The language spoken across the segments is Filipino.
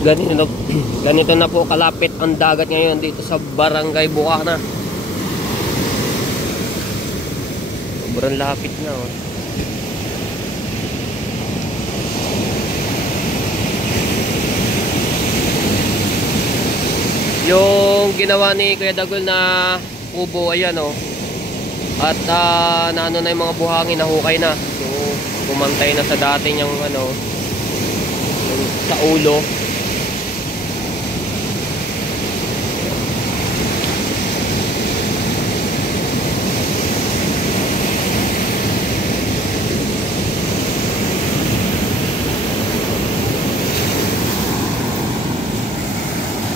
Ganito, ganito na po kalapit ang dagat ngayon dito sa Barangay Bukana. Sobrang lapit na, oh. Yung ginawa ni Kuya Dagol na kubo, ayan, oh. At naano na yung mga buhangin, nahukay na. So bumantay na sa dati niyang ano, sa ulo.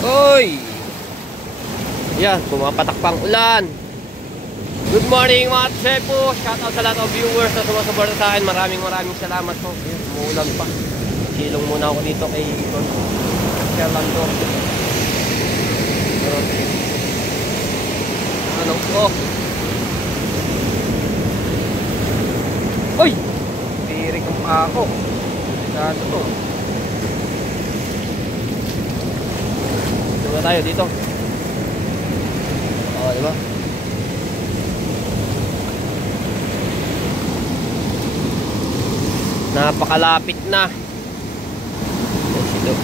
Oy! Yan, pumapatak pang ulan. Good morning mga Tsepo. Shoutout sa lahat of viewers na sumasuporta sa akin. Maraming salamat po. Umuulan pa. Silong muna ako dito kay Sherlando. Ano ko? Oy! Tirik ang pa ako. Gato to. Dito tayo dito. Oh, di ba? Napakalapit na. Silo.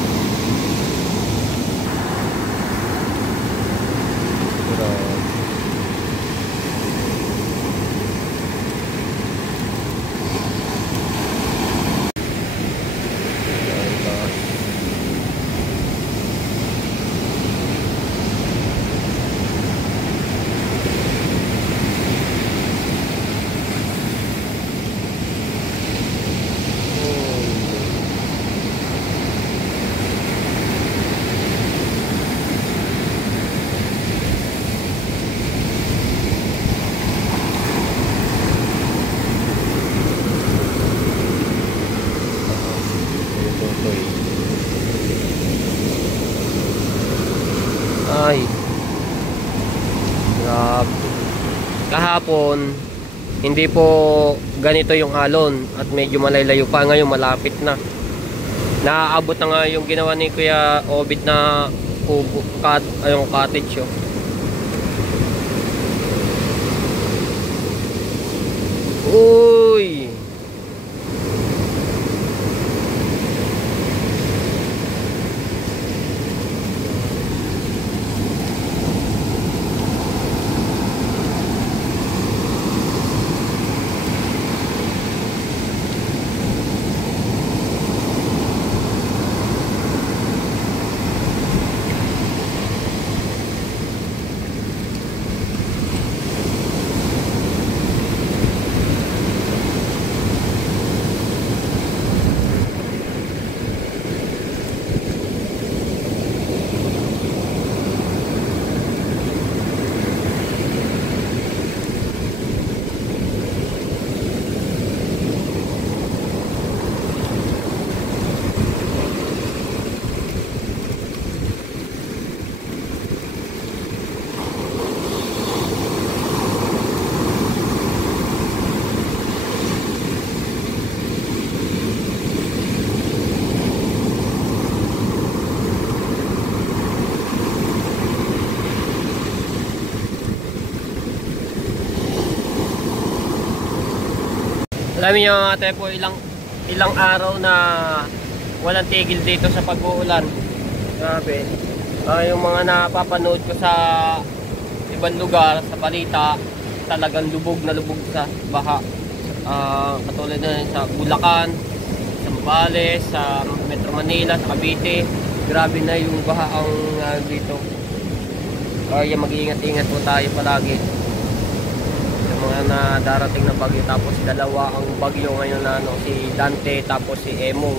Ay, grabe. Kahapon hindi po ganito yung alon at medyo malaylayo pa. Ngayon malapit na. Naaabot na nga yung ginawa ni Kuya Obit na kubo, yung cottage, oh. Uy! Alam niyo mga Tepo, ilang araw na walang tigil dito sa pag-uulan. Grabe. Yung mga napapanood ko sa ibang lugar, sa balita, talagang lubog na lubog sa baha. Katulad na sa Bulacan, sa Zambales, sa Metro Manila, sa Cavite. Grabe na yung baha ang dito. Kaya mag-iingat-ingat po tayo palagi. Mga na darating na bagyo, tapos dalawa ang bagyo ngayon na si Dante tapos si Emong.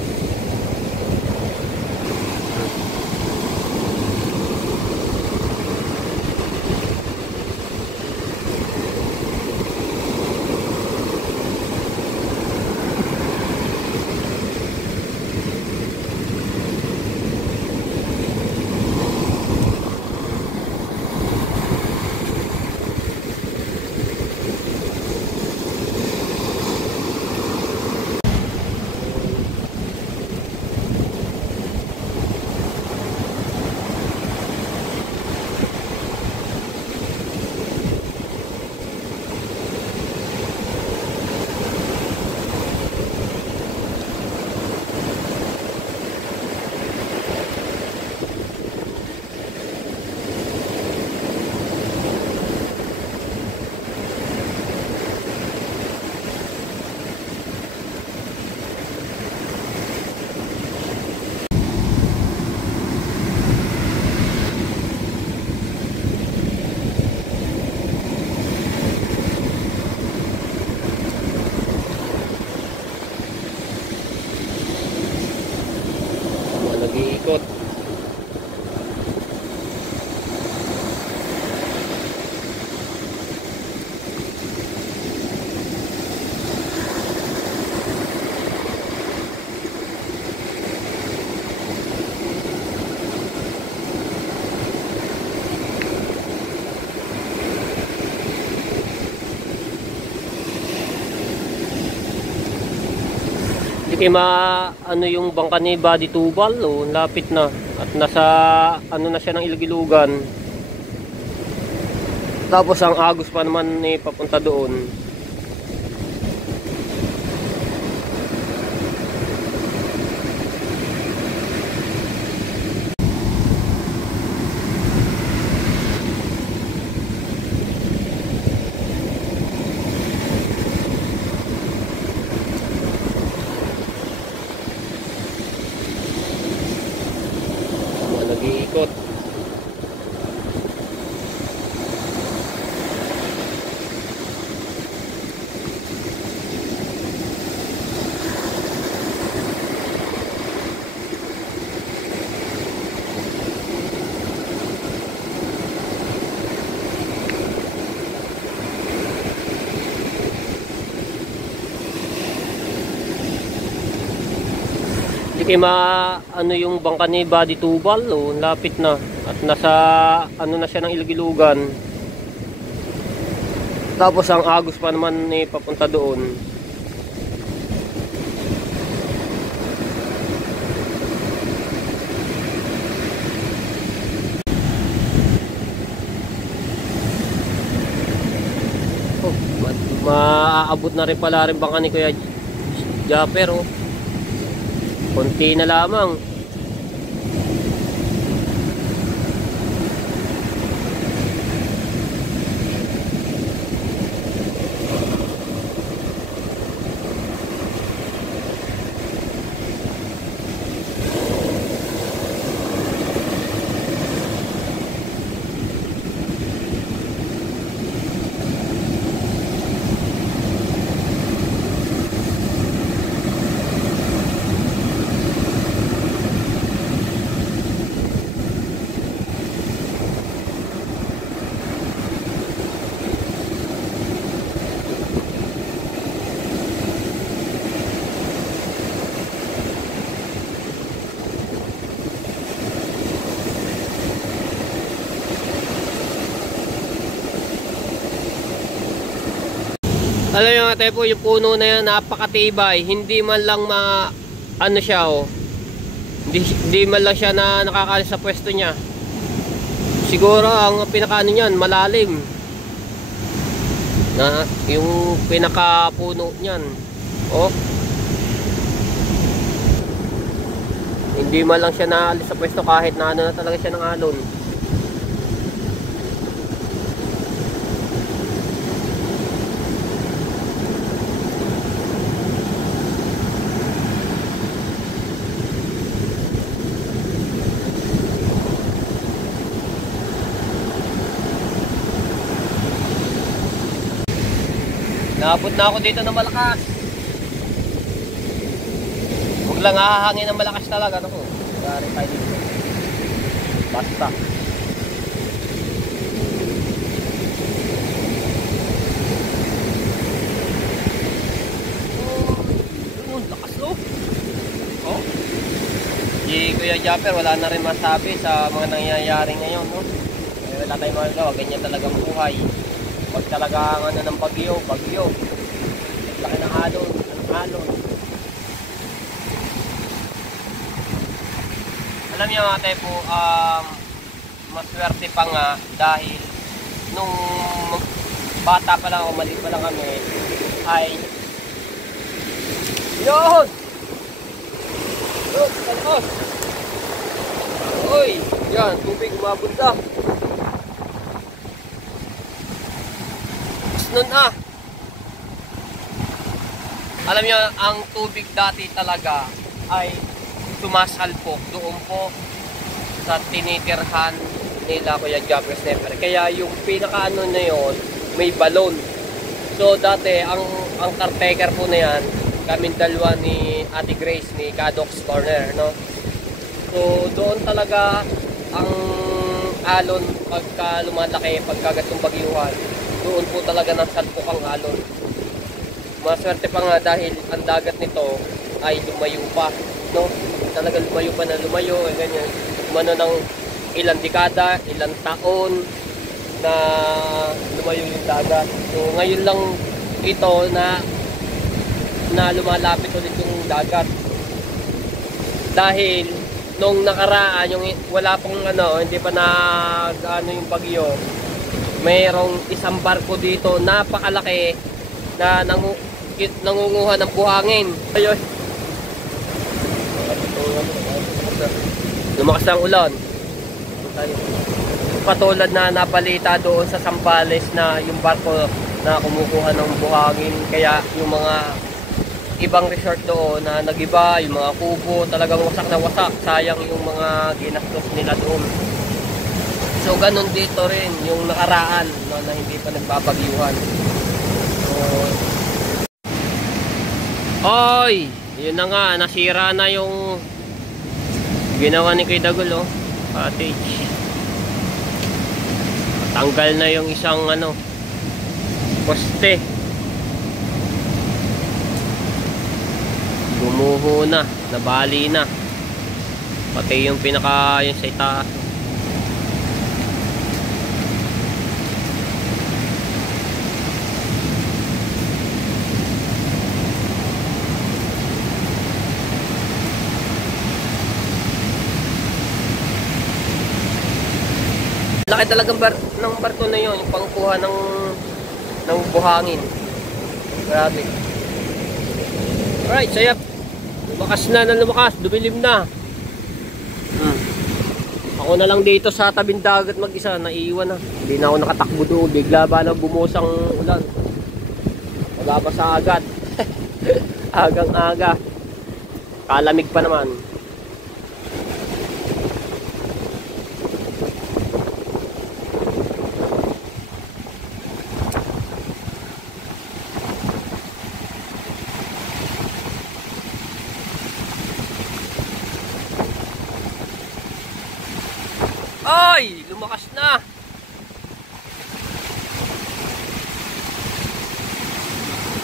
nag-iikot. Hindi kayo ano yung bangka ni Body Tubal, oh, lapit na at nasa ano na siya ng Ilogilugan. Tapos ang Agos pa naman papunta doon. Nag-iikot. Hindi kayo ano yung bangka ni Body Tubal, oh, lapit na at nasa ano na siya ng Ilogilugan. Tapos ang Agos pa naman papunta doon. Oh, maaabot na rin pala rin bangka ni Kuya Japper, oh. Konti na lamang. Alam nyo nga tayo po, yung puno na yan napakatibay. Hindi man lang ano siya, oh. Hindi man lang siya na nakakalis sa pwesto niya. Siguro ang pinakaano niyan malalim. Na yung pinakapuno niyan. Oh. Hindi man lang siya naalis sa pwesto kahit na ano na talaga siya ng alon. Naabot na ako dito ng malakas. Huwag lang hahangin ng malakas talaga. Ano ko? Gari tayo dito. Basta. Oh, lakas, oh. Oh. Si Kuya Japper wala na rin masabi sa mga nangyayari ngayon, no? Wala tayong magagawa. Ganyan talagang buhay. Pag talagang ano ng bagyo. Laki ng alon. Alam niyo mga tepo, maswerte pa nga dahil nung bata pa lang ako, maliit pa lang kami, ay yun! Look, kalkos! Uy! Yan, tubig umabunda. Nun alam niyo, ang tubig dati talaga ay sumasalpok doon po sa tinitirhan nila Kuya Japper Sniper. Kaya yung pinakaano na yon may balon. So dati ang caretaker po na yan, kaming dalawa ni Ate Grace ni Cadox Corner, no? So doon talaga ang alon pagka lumalaki, pagka gantong bagyuhan. Doon po talaga nasalpok ang alon. Maswerte pa nga dahil ang dagat nito ay lumayo pa, no? Talaga lumayo pa na lumayo, ganyan. Umano ng ilang dekada, ilang taon na lumayo yung dagat. So ngayon lang ito na lumalapit ulit yung dagat. Dahil nung nakaraan, yung wala pong hindi pa yung bagyo, mayroong isang barko dito napakalaki na nangunguha ng buhangin. Ayun. Lumakas ang ulan. Patulad na nabalita doon sa Sambales na yung barko na kumukuha ng buhangin. Kaya yung mga ibang resort doon na nagiba, yung mga kubo, talagang wasak na wasak. Sayang yung mga ginastos nila doon. So ganun dito rin yung nakaraan, no, na hindi pa nagbabagyuhan. So, oy, yun na nga, nasira na yung ginawa ni Kuya Dagol, oh, cottage. Tanggal na yung isang poste. Gumuho na, nabali na. Pati yung yung sa itaas. Laki talagang ng barko na yun, yung pangkuha ng buhangin. Grabe. Alright, sayap. Lumakas na lumakas, dumilim na. Ako na lang dito sa tabing dagat mag-isa, naiiwan na. Hindi na ako nakatakbo doon, bigla ba na bumusang ulan. Wala pa sa agad. Agang aga. Kalamig pa naman. Ay, lumakas na.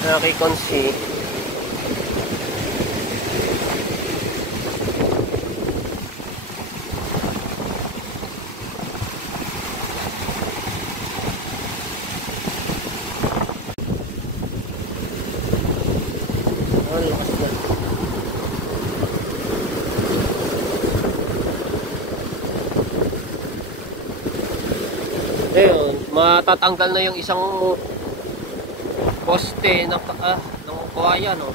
Nakikonsi. Oh, lumakas na. Ayun, matatanggal na yung isang poste ng kuwaya, no?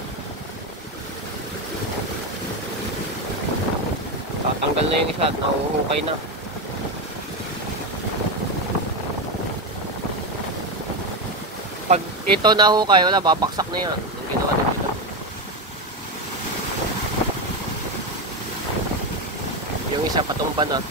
Tatanggal na yung isa at nahuhukay na. Pag ito nahukay, wala, babaksak na yan. Yung ginawa nito. Yung isa patumba na.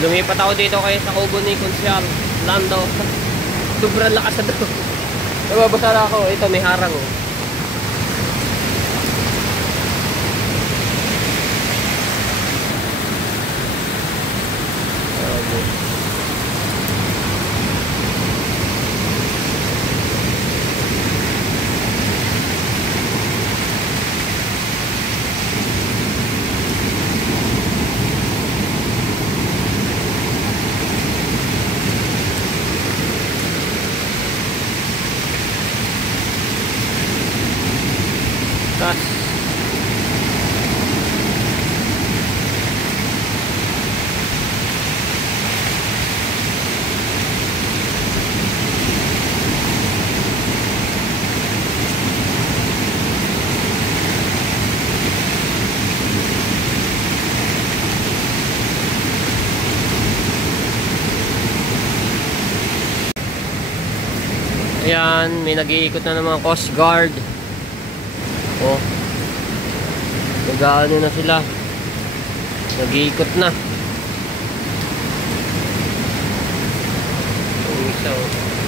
Lumipat ako dito kaya sa kubo ni Consyal Lando. Sobrang lakas na doon. Nababasa na ako. Ito may harang oh. Tas ayan, may nag-iikot na ng mga Coast Guard. Oh. Nag-aano na sila. Nag-iikot na. Ang isa oh.